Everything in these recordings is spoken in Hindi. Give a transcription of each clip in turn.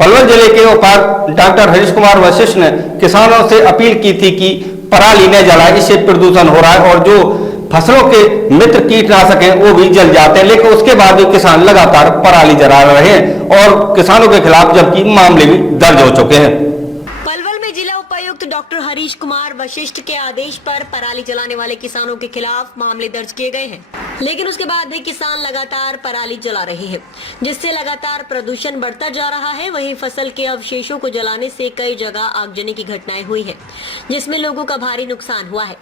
पलवल जिले के उपायुक्त डॉक्टर हरीश कुमार वशिष्ठ ने किसानों से अपील की थी कि पराली न जलाएं, इससे प्रदूषण हो रहा है और जो फसलों के मित्र कीटनाशक हैं वो भी जल जाते हैं, लेकिन उसके बाद भी किसान लगातार पराली जला रहे हैं और किसानों के खिलाफ जबकि मामले भी दर्ज हो चुके हैं। पलवल में जिला उपायुक्त डॉक्टर हरीश कुमार वशिष्ठ के आदेश पर पराली जलाने वाले किसानों के खिलाफ मामले दर्ज किए गए हैं, लेकिन उसके बाद भी किसान लगातार पराली जला रहे हैं, जिससे लगातार प्रदूषण बढ़ता जा रहा है। वहीं फसल के अवशेषों को जलाने से कई जगह आगजनी की घटनाएं हुई हैं, जिसमें लोगों का भारी नुकसान हुआ है।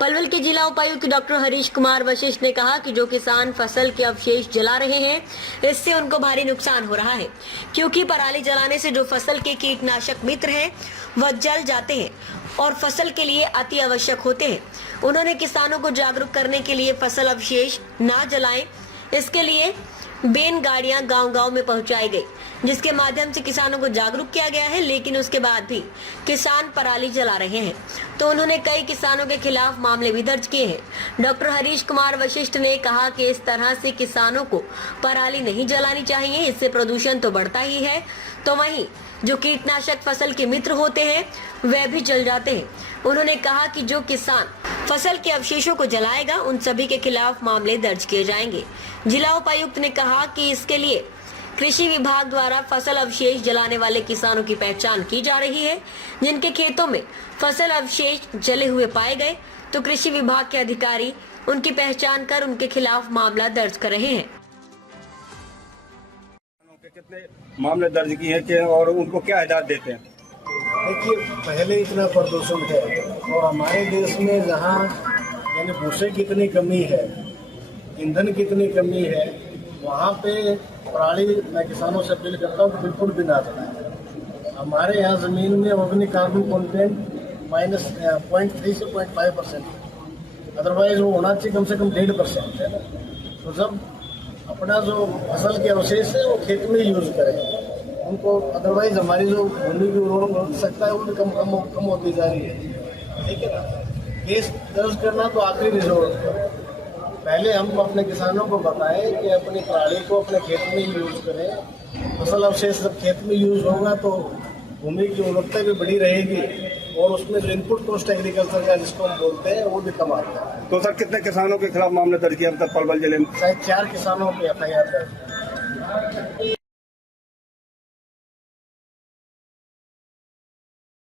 पलवल के जिला उपायुक्त डॉक्टर हरीश कुमार वशिष्ठ ने कहा कि जो किसान फसल के अवशेष जला रहे हैं, इससे उनको भारी नुकसान हो रहा है, क्योंकि पराली जलाने से जो फसल के कीटनाशक मित्र हैं वह जल जाते हैं और फसल के लिए अति आवश्यक होते हैं। उन्होंने किसानों को जागरूक करने के लिए फसल अवशेष ना जलाएं, इसके लिए बैन गाड़ियां गांव-गांव में पहुंचाई गई, जिसके माध्यम से किसानों को जागरूक किया गया है, लेकिन उसके बाद भी किसान पराली जला रहे हैं, तो उन्होंने कई किसानों के खिलाफ मामले भी दर्ज किए हैं। डॉक्टर हरीश कुमार वशिष्ठ ने कहा कि इस तरह से किसानों को पराली नहीं जलानी चाहिए, इससे प्रदूषण तो बढ़ता ही है, तो वहीं जो कीटनाशक फसल के मित्र होते हैं वह भी जल जाते हैं। उन्होंने कहा कि जो किसान फसल के अवशेषों को जलाएगा उन सभी के खिलाफ मामले दर्ज किए जाएंगे। जिला उपायुक्त ने कहा कि इसके लिए कृषि विभाग द्वारा फसल अवशेष जलाने वाले किसानों की पहचान की जा रही है। जिनके खेतों में फसल अवशेष जले हुए पाए गए तो कृषि विभाग के अधिकारी उनकी पहचान कर उनके खिलाफ मामला दर्ज कर रहे हैं। कितने मामले दर्ज किए हैं कि और उनको क्या हिदायत देते हैं? देखिए, पहले इतना प्रदूषण है और हमारे देश में जहाँ यानी भूसे की इतनी कमी है, ईंधन की इतनी कमी है, वहाँ पे पराली मैं किसानों से अपील करता हूँ कि बिल्कुल भी ना जलाएं। हमारे यहाँ ज़मीन में ऑर्गेनिक कार्बन कंटेंट -0.3 से 0.5%, अदरवाइज वो होना चाहिए कम से कम 1.5% है ना। तो जब अपना जो फसल के अवशेष है वो खेत में यूज करें उनको, अदरवाइज हमारी जो भूमि की उर्वरक सकता है वो भी कम होती जा रही है। ठीक है ना, केस दर्ज करना तो आखिरी रिजोर्ट है। पहले हम अपने किसानों को बताएं कि अपनी पराली को अपने खेत में ही यूज करें। फसल अवशेष जब खेत में यूज होगा तो भूमि की उर्वरकता भी बढ़ी रहेगी और उसमें जो इनपुट कॉस्ट एग्रीकल्चर का जिसको हम बोलते हैं वो भी कम आता है। तो सर कितने किसानों के खिलाफ मामले दर्ज किए अब तक पलवल जिले में? शायद 4 किसानों पे FIR दर्ज है।